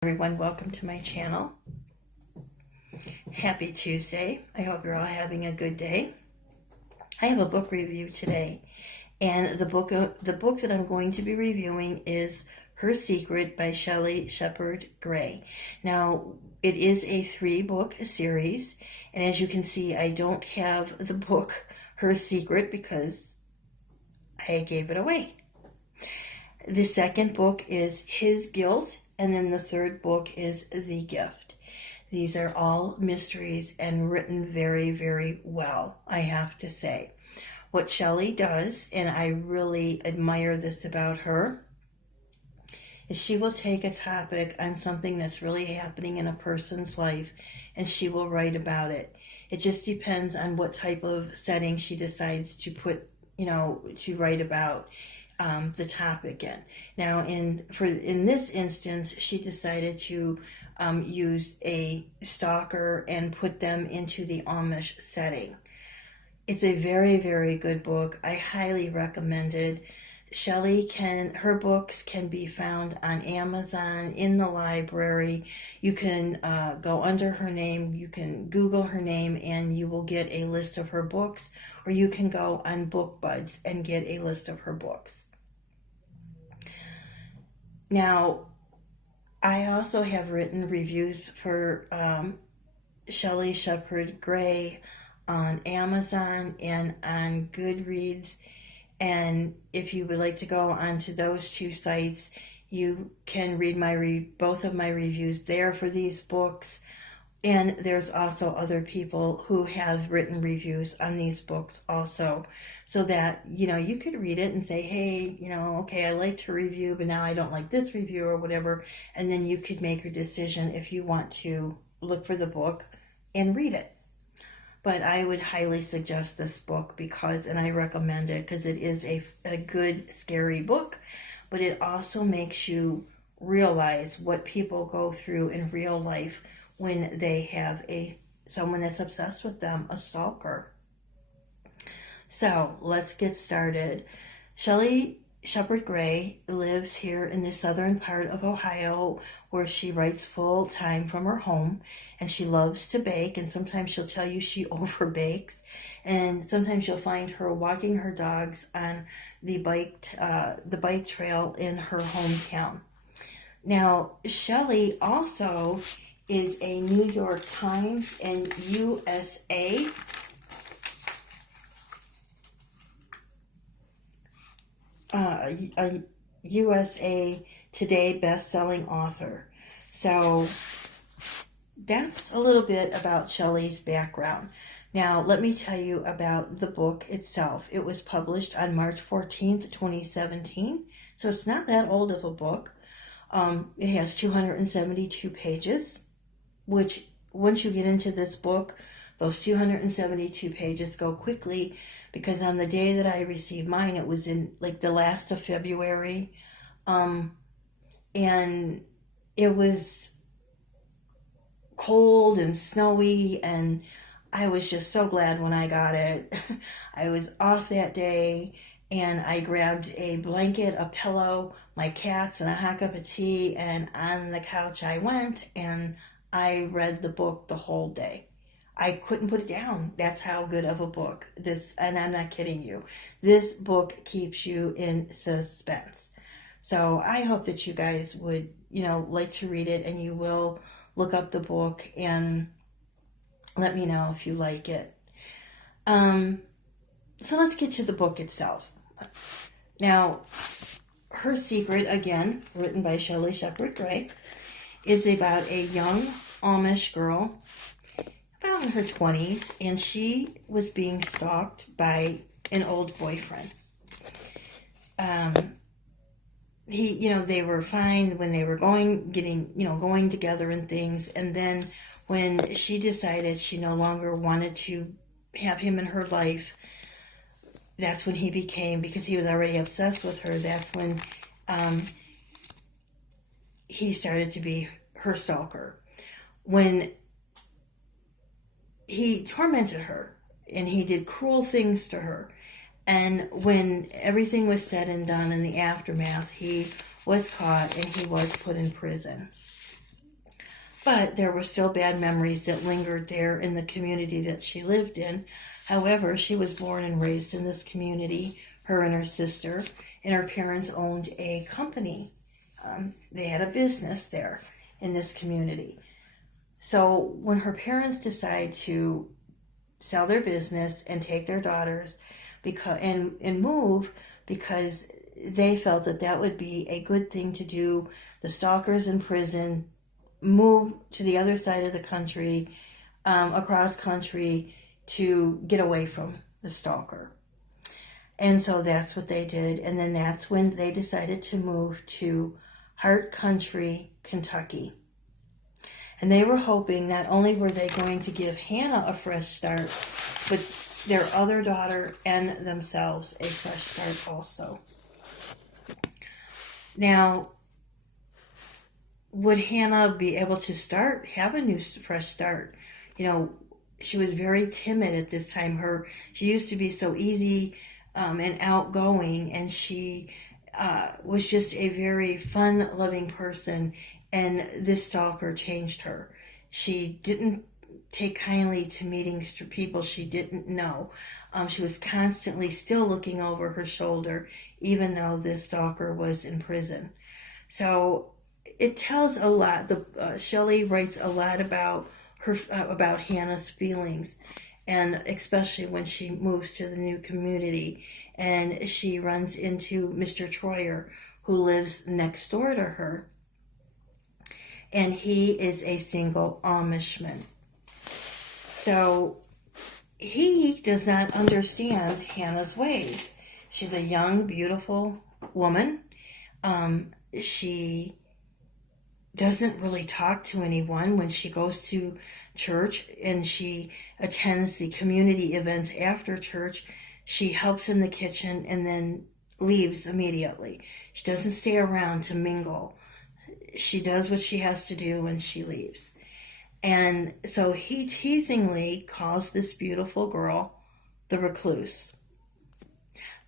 Everyone, welcome to my channel. Happy Tuesday. I hope you're all having a good day. I have a book review today, and the book that I'm going to be reviewing is Her Secret by Shelley Shepard Gray. Now, it is a 3-book series, and as you can see, I don't have the book Her Secret because I gave it away. The second book is His Guilt, and then the third book is The Gift. These are all mysteries and written very, very well, I have to say. What Shelley does, and I really admire this about her, is she will take a topic on something that's really happening in a person's life, and she will write about it. It just depends on what type of setting she decides to put, to write about the topic in. Now, in this instance, she decided to use a stalker and put them into the Amish setting. It's a very, very good book. I highly recommend it. Her books can be found on Amazon, in the library. You can go under her name, you can Google her name, and you will get a list of her books, or you can go on BookBuds and get a list of her books. Now, I also have written reviews for Shelley Shepard Gray on Amazon and on Goodreads. And if you would like to go onto those two sites, you can read both of my reviews there for these books. And there's also other people who have written reviews on these books also, so that, you could read it and say, hey, okay, I like to review, but now I don't like this review or whatever. And then you could make your decision if you want to look for the book and read it. But I would highly suggest this book and I recommend it because it is a good, scary book, but it also makes you realize what people go through in real life when they have someone that's obsessed with them, a stalker. So let's get started. Shelley Shepard Gray lives here in the southern part of Ohio, where she writes full time from her home, and she loves to bake, and sometimes she'll tell you she overbakes, and sometimes you'll find her walking her dogs on the bike trail in her hometown. Now, Shelley also is a New York Times and a USA Today best-selling author. So that's a little bit about Shelley's background. Now, let me tell you about the book itself. It was published on March 14th, 2017, so it's not that old of a book. It has 272 pages, which once you get into this book, those 272 pages go quickly, because on the day that I received mine, it was in the last of February, and it was cold and snowy, and I was just so glad when I got it. I was off that day, and I grabbed a blanket, a pillow, my cats, and a hot cup of tea, and on the couch I went, and I read the book the whole day. I couldn't put it down. That's how good of a book and I'm not kidding you. This book keeps you in suspense. So I hope that you guys would, like to read it, and you will look up the book and let me know if you like it. So let's get to the book itself. Now, Her Secret, again, written by Shelley Shepard Gray, is about a young Amish girl, about in her 20s, and she was being stalked by an old boyfriend. They were fine when they were going together and things, and then when she decided she no longer wanted to have him in her life, that's when he became, because he was already obsessed with her, that's when he started to be her stalker. When he tormented her, and he did cruel things to her, and when everything was said and done in the aftermath, he was caught and he was put in prison. But there were still bad memories that lingered there in the community that she lived in. However, she was born and raised in this community, her and her sister, and her parents owned a company. They had a business there in this community. So when her parents decide to sell their business and take their daughters and move, because they felt that that would be a good thing to do, the stalkers in prison, move to the other side of the country, across country, to get away from the stalker. And so that's what they did. And then that's when they decided to move to Hart Country, Kentucky. And they were hoping not only were they going to give Hannah a fresh start, but their other daughter and themselves a fresh start also. Now, would Hannah be able to have a new fresh start? You know, she was very timid at this time. She used to be so easy and outgoing, and she was just a very fun-loving person, and this stalker changed her. She didn't take kindly to meeting people she didn't know. She was constantly still looking over her shoulder, even though this stalker was in prison. So it tells a lot. Shelly writes a lot about about Hannah's feelings, and especially when she moves to the new community and she runs into Mr. Troyer, who lives next door to her, and he is a single Amishman. So he does not understand Hannah's ways. She's a young, beautiful woman. She doesn't really talk to anyone. When she goes to church and she attends the community events after church, she helps in the kitchen and then leaves immediately. She doesn't stay around to mingle. She does what she has to do and she leaves. And so he teasingly calls this beautiful girl the recluse.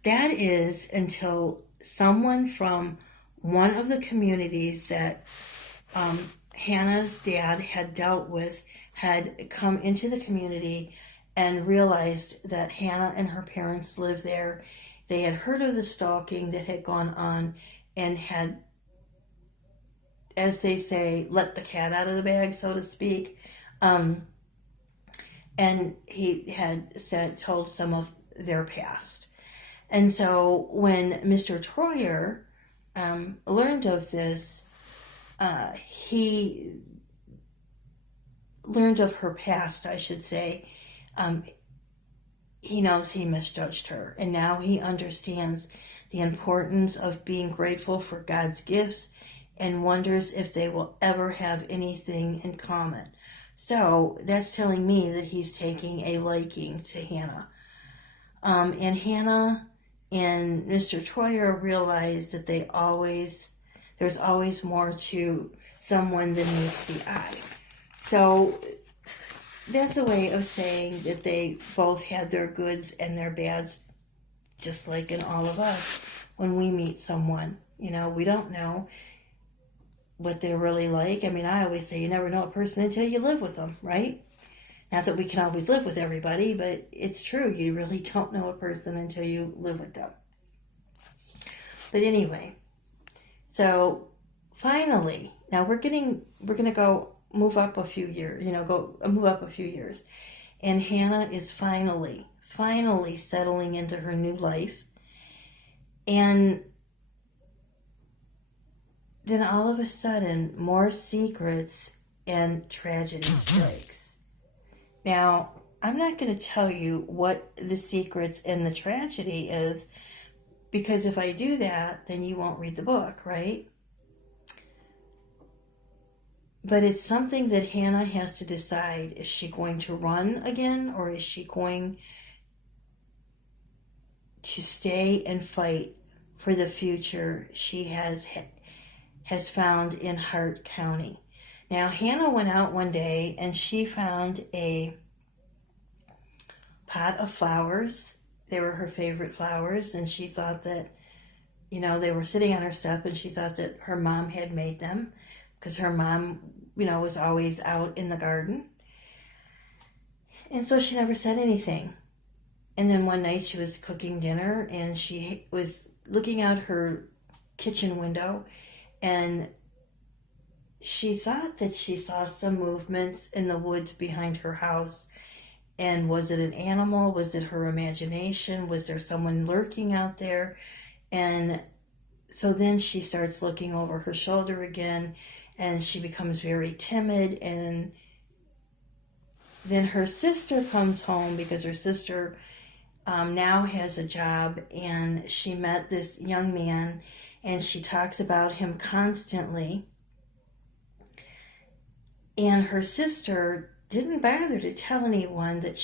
That is until someone from one of the communities that Hannah's dad had dealt with had come into the community and realized that Hannah and her parents lived there. They had heard of the stalking that had gone on and had, as they say, let the cat out of the bag, so to speak. And he had told some of their past. And so when Mr. Troyer learned of this, he learned of her past, I should say. He knows he misjudged her, and now he understands the importance of being grateful for God's gifts and wonders if they will ever have anything in common. So that's telling me that he's taking a liking to Hannah. And Hannah and Mr. Troyer realize that there's always more to someone than meets the eye. So that's a way of saying that they both had their goods and their bads, just like in all of us. When we meet someone, we don't know what they're really like. I mean, I always say you never know a person until you live with them, right? Not that we can always live with everybody, but it's true. You really don't know a person until you live with them. But anyway, so finally, now we're going to go move up a few years, move up a few years. And Hannah is finally settling into her new life. And then all of a sudden, more secrets and tragedy strikes. Now, I'm not going to tell you what the secrets and the tragedy is, because if I do that, then you won't read the book, right? But it's something that Hannah has to decide. Is she going to run again, or is she going to stay and fight for the future she has found in Hart County? Now, Hannah went out one day and she found a pot of flowers. They were her favorite flowers, and she thought that, they were sitting on her step, and she thought that her mom had made them, because her mom was always out in the garden. And so she never said anything. And then one night she was cooking dinner and she was looking out her kitchen window, and she thought that she saw some movements in the woods behind her house. And was it an animal? Was it her imagination? Was there someone lurking out there? And so then she starts looking over her shoulder again, and she becomes very timid. And then her sister comes home, because her sister now has a job, and she met this young man, and she talks about him constantly. And her sister didn't bother to tell anyone that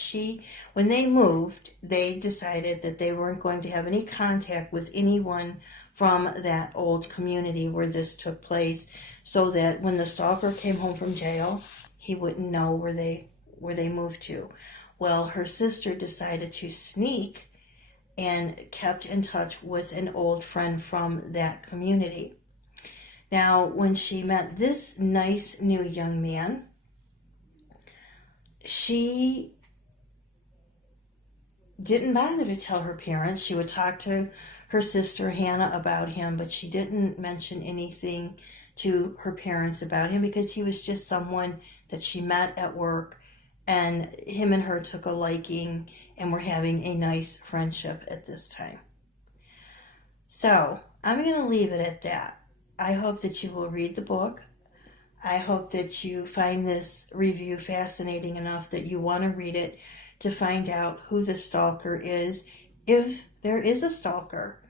when they moved, they decided that they weren't going to have any contact with anyone from that old community where this took place, so that when the stalker came home from jail, he wouldn't know where they moved to. Well, her sister decided to sneak and kept in touch with an old friend from that community. Now, when she met this nice new young man, she didn't bother to tell her parents. She would talk to her sister Hannah about him, but she didn't mention anything to her parents about him, because he was just someone that she met at work, and him and her took a liking and were having a nice friendship at this time. So I'm going to leave it at that. I hope that you will read the book. I hope that you find this review fascinating enough that you want to read it to find out who the stalker is. If there is a stalker,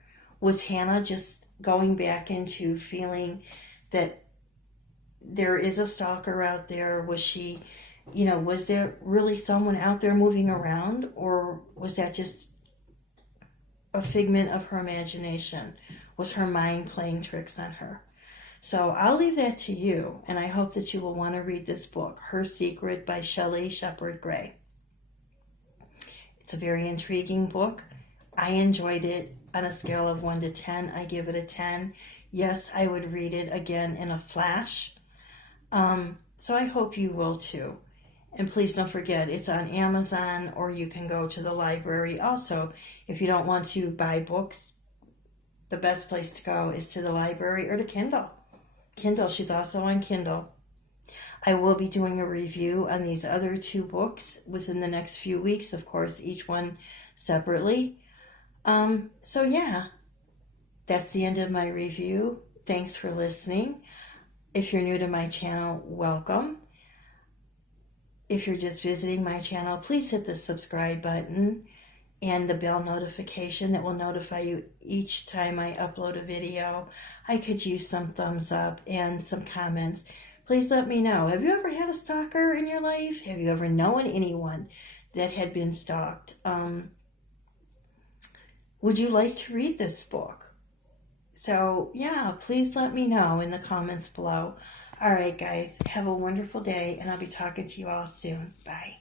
was Hannah just going back into feeling that there is a stalker out there? Was she, was there really someone out there moving around, or was that just a figment of her imagination? Was her mind playing tricks on her? So I'll leave that to you, and I hope that you will want to read this book, Her Secret by Shelly, Shepard Gray. It's a very intriguing book. I enjoyed it. On a scale of 1 to 10, I give it a 10. Yes, I would read it again in a flash. So I hope you will too. And please don't forget, it's on Amazon, or you can go to the library. Also, if you don't want to buy books, the best place to go is to the library or to Kindle. She's also on Kindle. I will be doing a review on these other 2 books within the next few weeks, of course, each one separately. So yeah, that's the end of my review. Thanks for listening. If you're new to my channel, welcome. If you're just visiting my channel, please hit the subscribe button and the bell notification that will notify you each time I upload a video. I could use some thumbs up and some comments. Please let me know. Have you ever had a stalker in your life? Have you ever known anyone that had been stalked? Would you like to read this book? So yeah, please let me know in the comments below. All right, guys, have a wonderful day, and I'll be talking to you all soon. Bye.